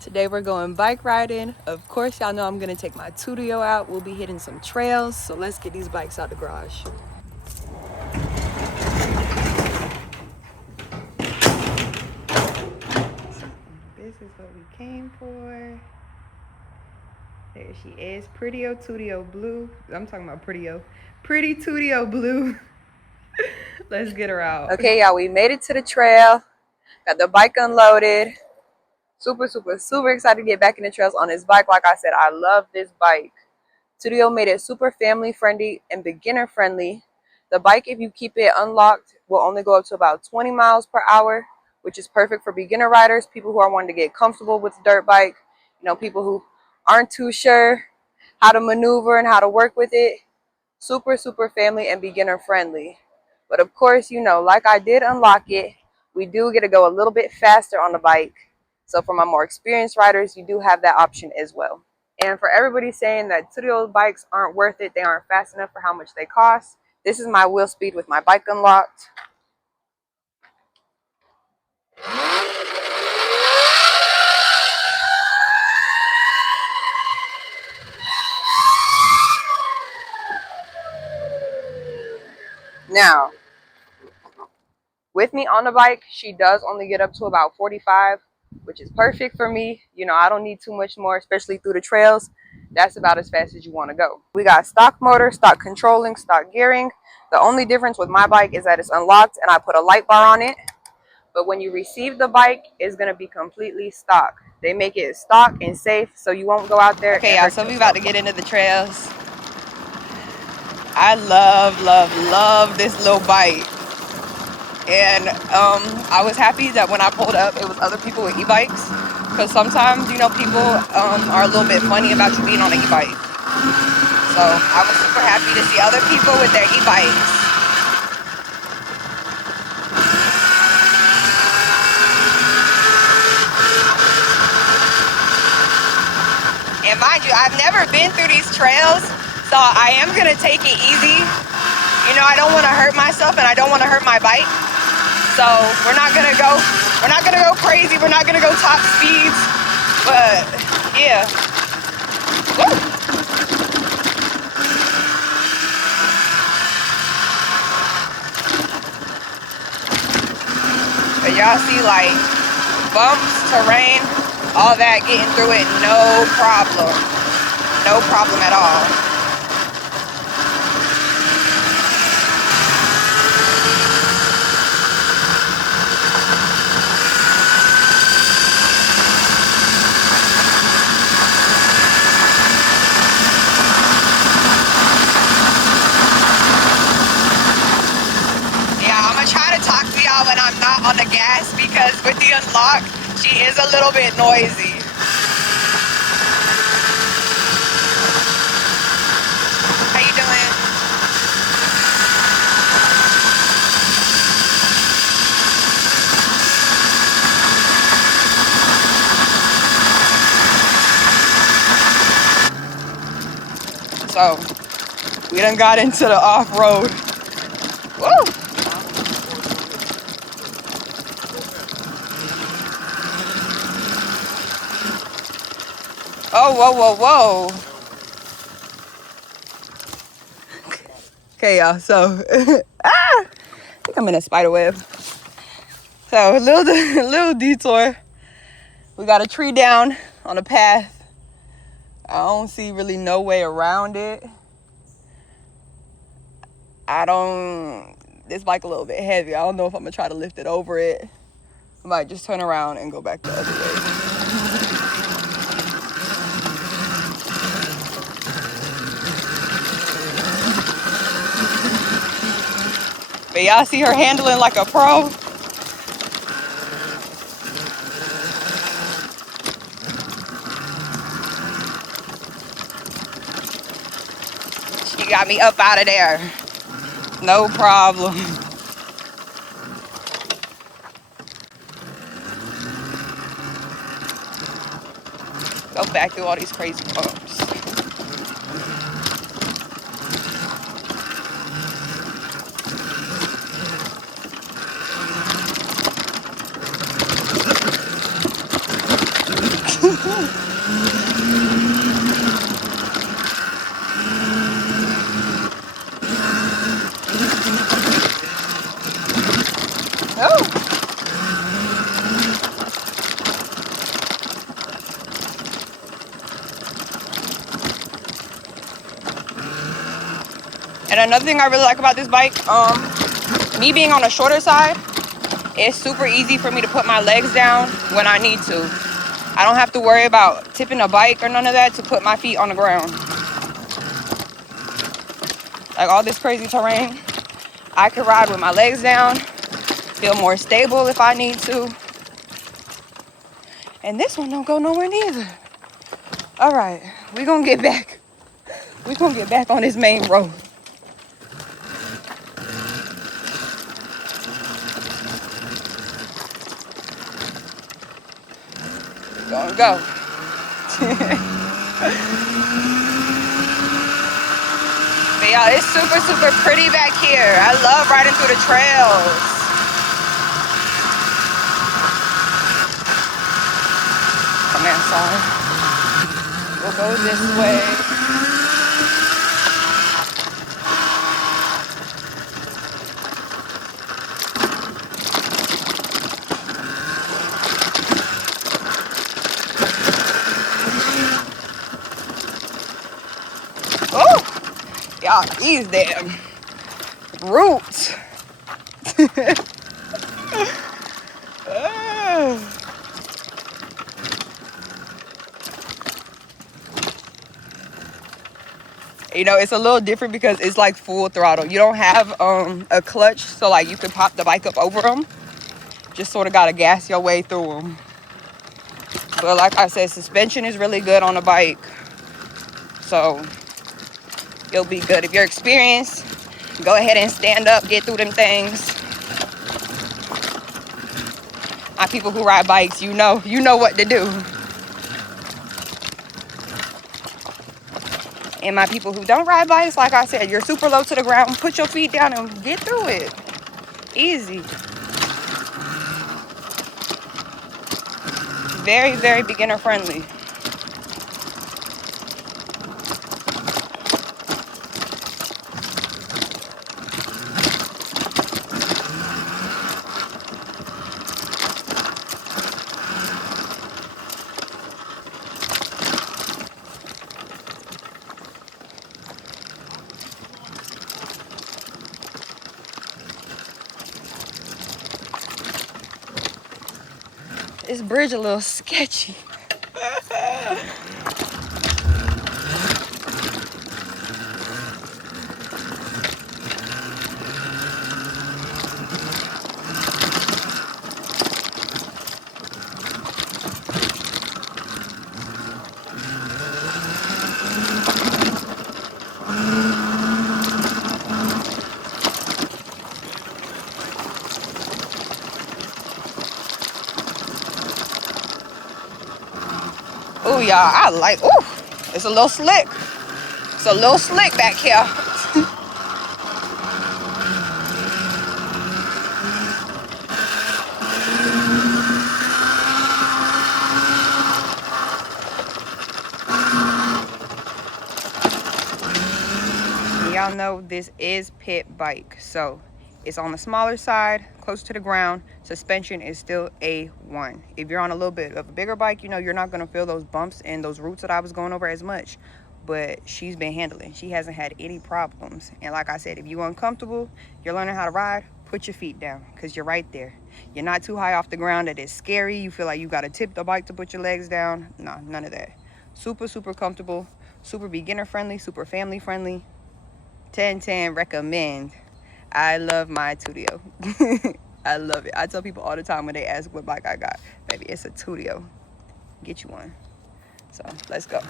Today we're going bike riding. Of course, y'all know I'm gonna take my Tuttio out. We'll be hitting some trails, so let's get these bikes out the garage. This is what we came for. There she is, Pretty-O Tuttio Blue. I'm talking about Pretty-O. Pretty Tuttio Blue. Let's get her out. Okay, y'all, we made it to the trail. Got the bike unloaded. Super excited to get back in the trails on this bike. Like I said, I love this bike. Tuttio made it super family friendly and beginner friendly. The bike, if you keep it unlocked, will only go up to about 20 miles per hour, which is perfect for beginner riders, people who are wanting to get comfortable with the dirt bike, people who aren't too sure how to maneuver and how to work with it. Super family and beginner friendly. But of course, like I did unlock it, we do get to go a little bit faster on the bike. So for my more experienced riders, you do have that option as well. And for everybody saying that Tuttio bikes aren't worth it, they aren't fast enough for how much they cost, this is my wheel speed with my bike unlocked. Now, with me on the bike, she does only get up to about 45, which is perfect for me. I don't need too much more, especially through the trails. That's about as fast as you want to go. We got stock motor, stock controlling, stock gearing. The only difference with my bike is that it's unlocked and I put a light bar on it. But when you receive the bike, it's going to be completely stock. They make it stock and safe so you won't go out there. Okay, y'all, so we about to get into the trails. I love this little bike. And I was happy that when I pulled up, it was other people with e-bikes. Because sometimes, people are a little bit funny about you being on an e-bike. So I was super happy to see other people with their e-bikes. And mind you, I've never been through these trails, so I am going to take it easy. I don't want to hurt myself and I don't want to hurt my bike. So we're not gonna go crazy. We're not gonna go top speeds, but yeah. Woo! But y'all see, like, bumps, terrain, all that, getting through it, no problem at all. When I'm not on the gas, because with the unlock, she is a little bit noisy. How you doing? So, we done got into the off-road. Woo! Oh, whoa. Okay, y'all, so, I think I'm in a spider web. So, a little detour. We got a tree down on a path. I don't see really no way around it. This bike a little bit heavy. I don't know if I'm gonna try to lift it over it. I might just turn around and go back the other way. But y'all see her handling like a pro. She got me up out of there. No problem. Go back through all these crazy bumps. Oh. And another thing I really like about this bike, me being on the shorter side, it's super easy for me to put my legs down when I need to. I don't have to worry about tipping a bike or none of that to put my feet on the ground. Like all this crazy terrain, I can ride with my legs down, feel more stable if I need to. And this one don't go nowhere neither. All right, we're gonna get back. We're gonna get back on this main road. Gonna go. But y'all, it's super, super pretty back here. I love riding through the trails. Come on, son. We'll go this way. Oh, y'all, these damn roots. You know, it's a little different because it's like full throttle. You don't have a clutch, so like you can pop the bike up over them. Just sort of got to gas your way through them. But like I said, suspension is really good on a bike. So you'll be good. If you're experienced, go ahead and stand up, get through them things. My people who ride bikes, you know what to do. And my people who don't ride bikes, like I said, you're super low to the ground. Put your feet down and get through it. Easy. Very, very beginner friendly. This bridge a little sketchy. Oh, y'all, I like, ooh, it's a little slick. It's a little slick back here. Y'all know this is pit bike, so it's on the smaller side, close to the ground. Suspension is still A1. If you're on a little bit of a bigger bike, you know, you're not going to feel those bumps and those roots that I was going over as much. But she's been handling. She hasn't had any problems. And like I said, if you're uncomfortable, you're learning how to ride, put your feet down because you're right there. You're not too high off the ground that it's scary. You feel like you got to tip the bike to put your legs down. No, none of that. Super, super comfortable, super beginner friendly, super family friendly. 10/10 recommend. I love my Tuttio. I love it. I tell people all the time when they ask what bike I got, baby, it's a Tuttio. Get you one. So let's go.